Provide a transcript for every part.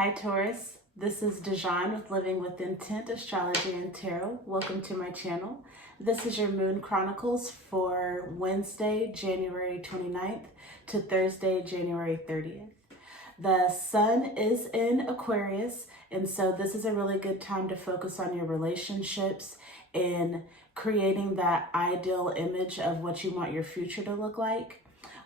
Hi Taurus, this is Dejan with Living with Intent, Astrology and Tarot. Welcome to my channel. This is your Moon Chronicles for Wednesday, January 29th to Thursday, January 30th. The sun is in Aquarius, and so this is a really good time to focus on your relationships and creating that ideal image of what you want your future to look like.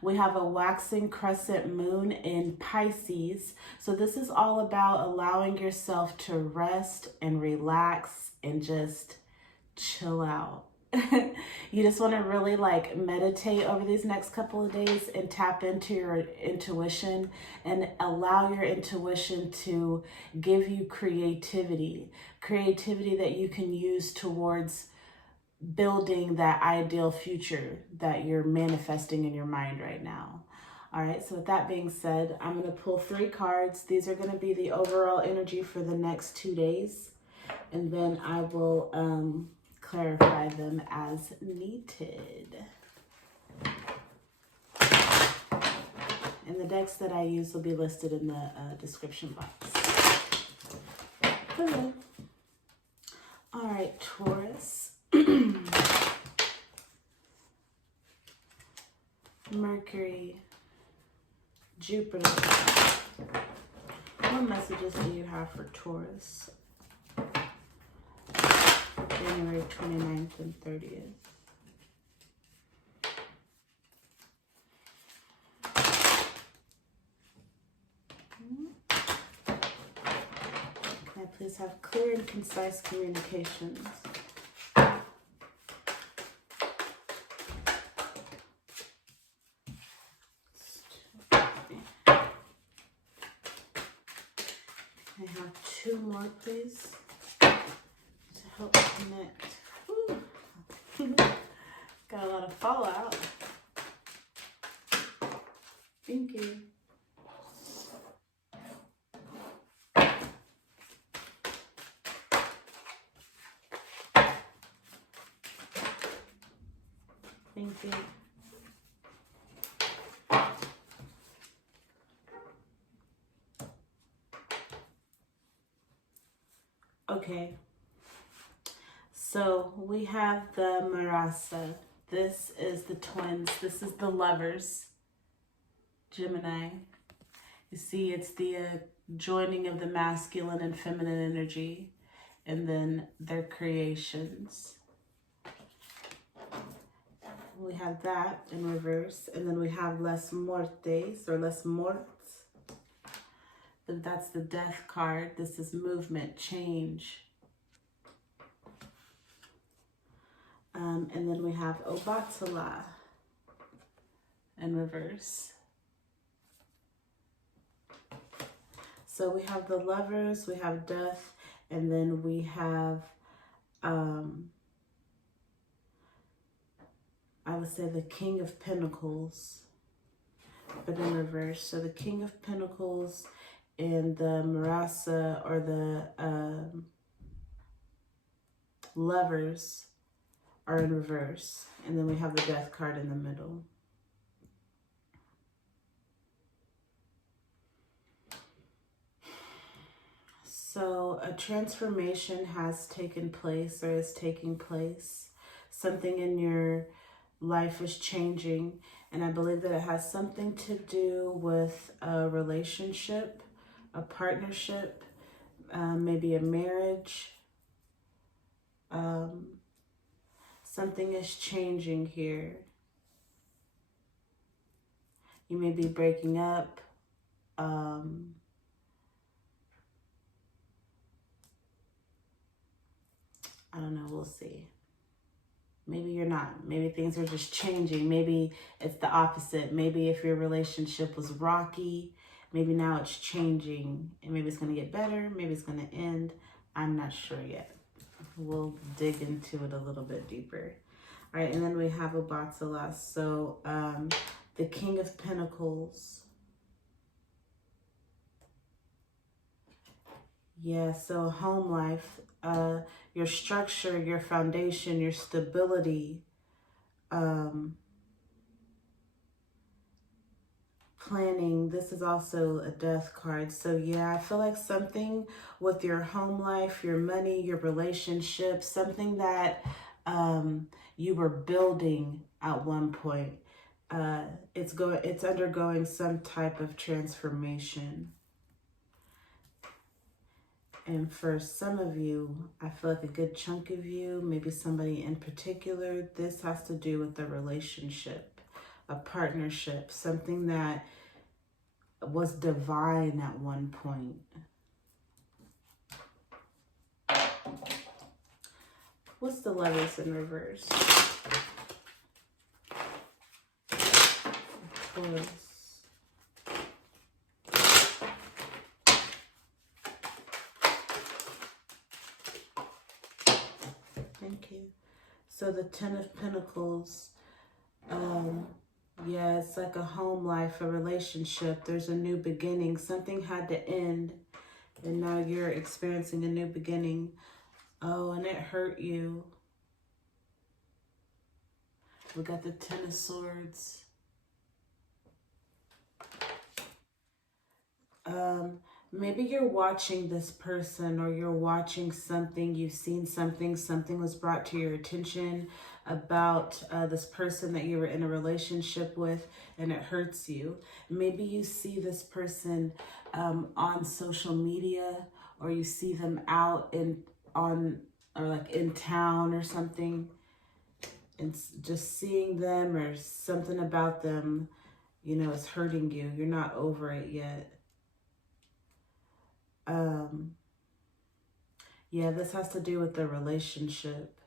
We have a waxing crescent moon in Pisces. So this is all about allowing yourself to rest and relax and just chill out. You just want to really meditate over these next couple of days and tap into your intuition and allow your intuition to give you creativity that you can use towards building that ideal future that you're manifesting in your mind right now. All right, so with that being said, I'm going to pull 3 cards. These are going to be the overall energy for the next 2 days, and then I will clarify them as needed. And the decks that I use will be listed in the description box. Hello. All right, Taurus. Mercury, Jupiter. What messages do you have for Taurus? January 29th and 30th. Can I please have clear and concise communications? I have 2 more, please, to help connect. Got a lot of fallout. Thank you. Thank you. Okay, so we have the Marasa. This is the twins. This is the lovers, Gemini. You see, it's the joining of the masculine and feminine energy, and then their creations. We have that in reverse, and then we have Les Mortes, or Les Morts. That's the death card. This is movement, change. And then we have Obatala in reverse. So we have the lovers, we have death, and then we have, I would say the King of Pentacles, but in reverse. So the King of Pentacles and the Marasa, or the lovers, are in reverse. And then we have the death card in the middle. So a transformation has taken place, or is taking place. Something in your life is changing. And I believe that it has something to do with a relationship, a partnership, maybe a marriage. Something is changing here. You may be breaking up. I don't know, we'll see. Maybe you're not. Maybe things are just changing. Maybe it's the opposite. Maybe if your relationship was rocky, maybe now it's changing, and maybe it's going to get better. Maybe it's going to end. I'm not sure yet. We'll dig into it a little bit deeper. All right, and then we have Obatala. So the King of Pentacles. Yeah, so home life, your structure, your foundation, your stability, planning. This is also a death card. So yeah, I feel like something with your home life, your money, your relationship, something that you were building at one point. It's undergoing some type of transformation. And for some of you, I feel like a good chunk of you, maybe somebody in particular, this has to do with a relationship, a partnership, something that was divine at one point. What's the Lovers in reverse? Taurus. Thank you. So the Ten of Pentacles, yeah, it's like a home life, a relationship. There's a new beginning. Something had to end, and now you're experiencing a new beginning. Oh, and it hurt you. We got the Ten of Swords. Maybe you're watching this person, or you're watching something, you've seen something, something was brought to your attention about this person that you were in a relationship with, and it hurts you. Maybe you see this person on social media, or you see them out or like in town or something, and just seeing them or something about them, you know, is hurting you. You're not over it yet. Yeah, this has to do with the relationship.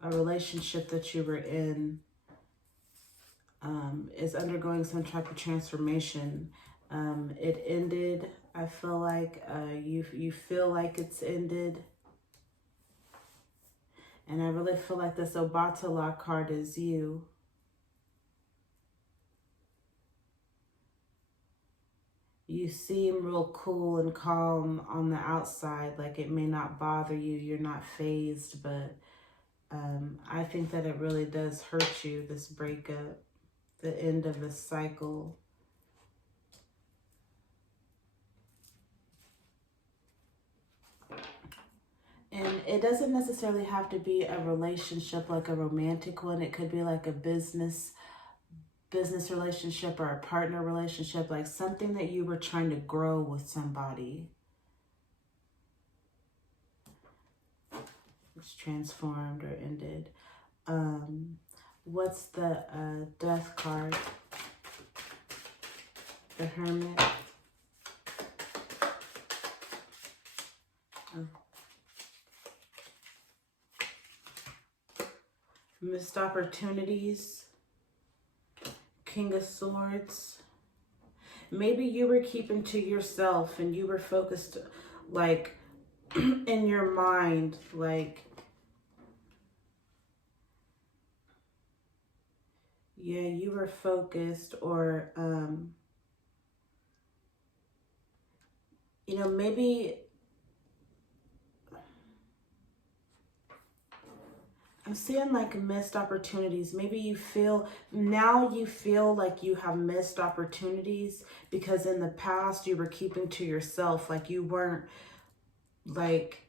A relationship that you were in is undergoing some type of transformation. It ended. I feel like you feel like it's ended. And I really feel like this Obatala card is you. You seem real cool and calm on the outside, like it may not bother you, you're not fazed, but I think that it really does hurt you, this breakup, the end of the cycle. And it doesn't necessarily have to be a relationship like a romantic one. It could be like a business relationship or a partner relationship, like something that you were trying to grow with somebody. It's transformed or ended. What's the death card? The Hermit. Oh. Missed opportunities. King of Swords. Maybe you were keeping to yourself and you were focused like in your mind, like, yeah, you were focused, or, you know, maybe I'm seeing like missed opportunities. Maybe you feel like you have missed opportunities because in the past you were keeping to yourself, like you weren't like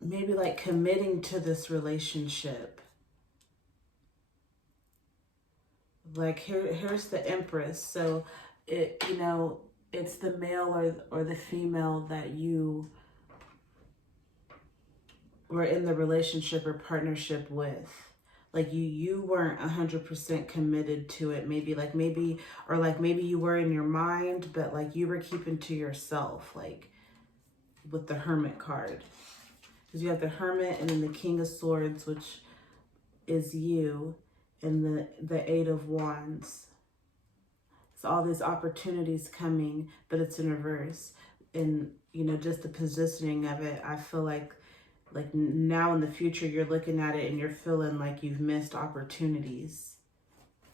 maybe like committing to this relationship. Like here's the Empress. So it, you know, it's the male or the female that you were in the relationship or partnership with. Like you weren't 100% committed to it. Maybe you were in your mind, but like you were keeping to yourself, like with the Hermit card. Because you have the Hermit and then the King of Swords, which is you, and the Eight of Wands. So all these opportunities coming, but it's in reverse. And, you know, just the positioning of it, I feel like now in the future, you're looking at it and you're feeling like you've missed opportunities.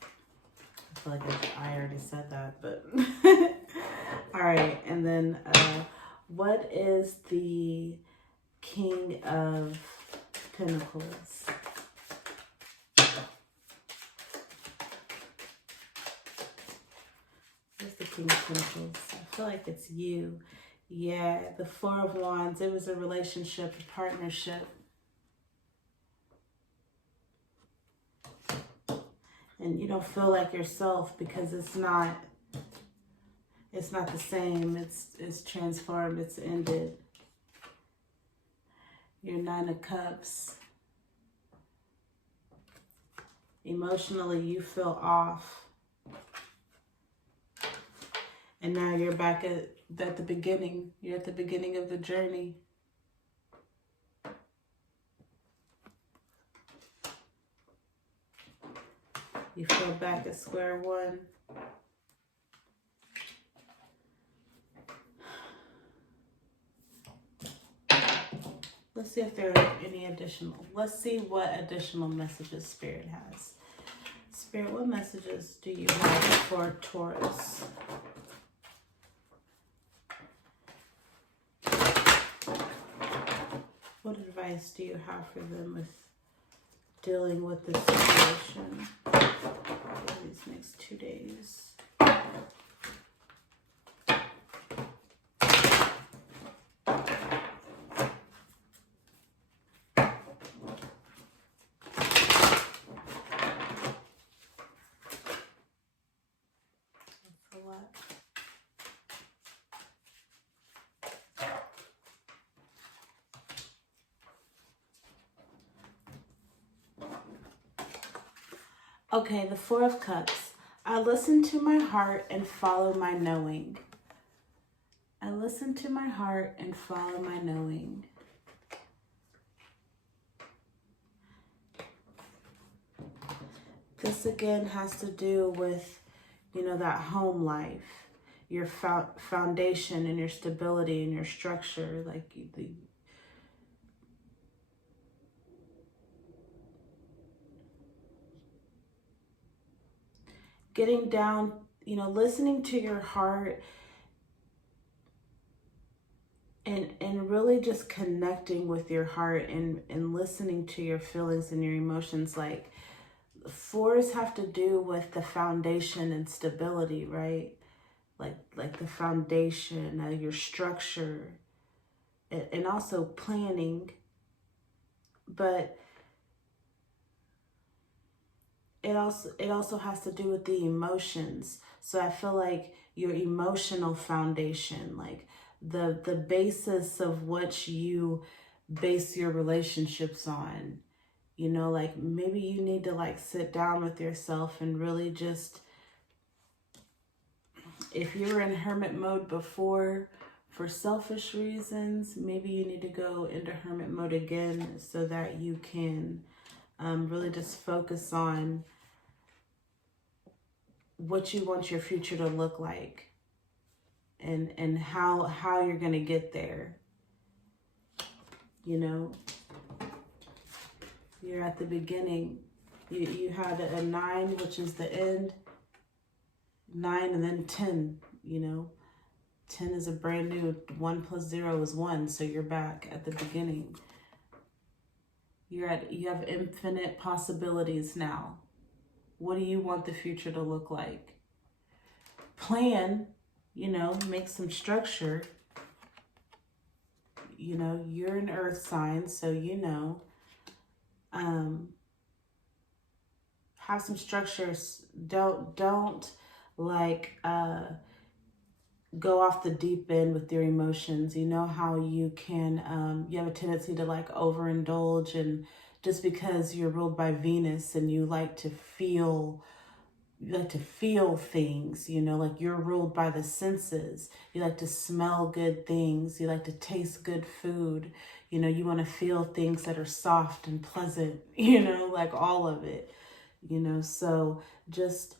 I feel like I already said that, but all right. And then what is the King of Pentacles? King of Pentacles. I feel like it's you. Yeah, the Four of Wands. It was a relationship, a partnership. And you don't feel like yourself because it's not the same. It's transformed, it's ended. Your Nine of Cups. Emotionally, you feel off. And now you're back at the beginning. You're at the beginning of the journey. You feel back at square one. Let's see if there are any additional. Let's see what additional messages Spirit has. Spirit, what messages do you have for Taurus? What advice do you have for them with dealing with this situation for these next 2 days? That's a lot. Okay, the Four of Cups. I listen to my heart and follow my knowing. I listen to my heart and follow my knowing. This again has to do with, that home life, your foundation and your stability and your structure, like the getting down, listening to your heart and really just connecting with your heart and listening to your feelings and your emotions. Like, fours have to do with the foundation and stability, right? Like the foundation, your structure, and also planning. But it also has to do with the emotions. So I feel like your emotional foundation, like the basis of what you base your relationships on. Like maybe you need to like sit down with yourself and really just, if you were in hermit mode before for selfish reasons, maybe you need to go into hermit mode again so that you can really just focus on what you want your future to look like and how you're going to get there. You're at the beginning. You had a 9, which is the end. 9 and then 10, 10 is a brand new, 1 plus 0 is 1. So you're back at the beginning. You have infinite possibilities now. What do you want the future to look like? Plan, make some structure. You're an earth sign, so have some structures. Don't like go off the deep end with your emotions. You know how you can you have a tendency to like overindulge, and just because you're ruled by Venus and you like to feel things, like you're ruled by the senses. You like to smell good things. You like to taste good food. You want to feel things that are soft and pleasant, like all of it, so just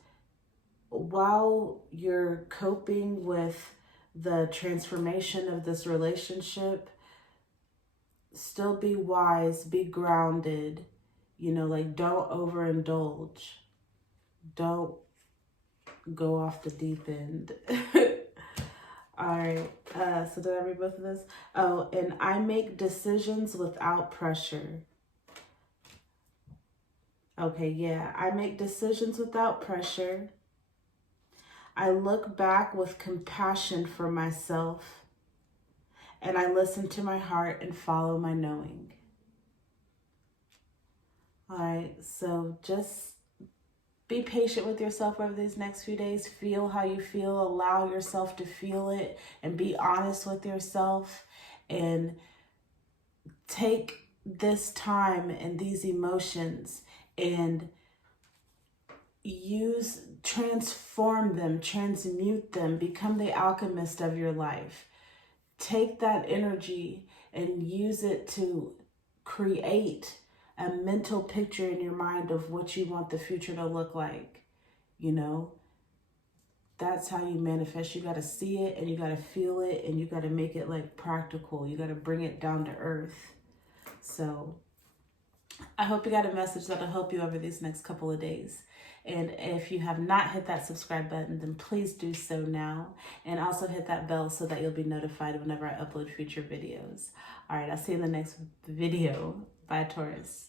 while you're coping with the transformation of this relationship, still be wise, be grounded, like don't overindulge. Don't go off the deep end. All right. So did I read both of this? Oh, and I make decisions without pressure. Okay, yeah. I make decisions without pressure. I look back with compassion for myself, and I listen to my heart and follow my knowing. All right, so just be patient with yourself over these next few days. Feel how you feel. Allow yourself to feel it and be honest with yourself, and take this time and these emotions and transform them, transmute them, become the alchemist of your life. Take that energy and use it to create a mental picture in your mind of what you want the future to look like. You know, that's how you manifest. You got to see it and you got to feel it and you got to make it like practical. You got to bring it down to earth. So I hope you got a message that'll help you over these next couple of days. And if you have not hit that subscribe button, then please do so now. And also hit that bell so that you'll be notified whenever I upload future videos. All right, I'll see you in the next video. Bye, Taurus.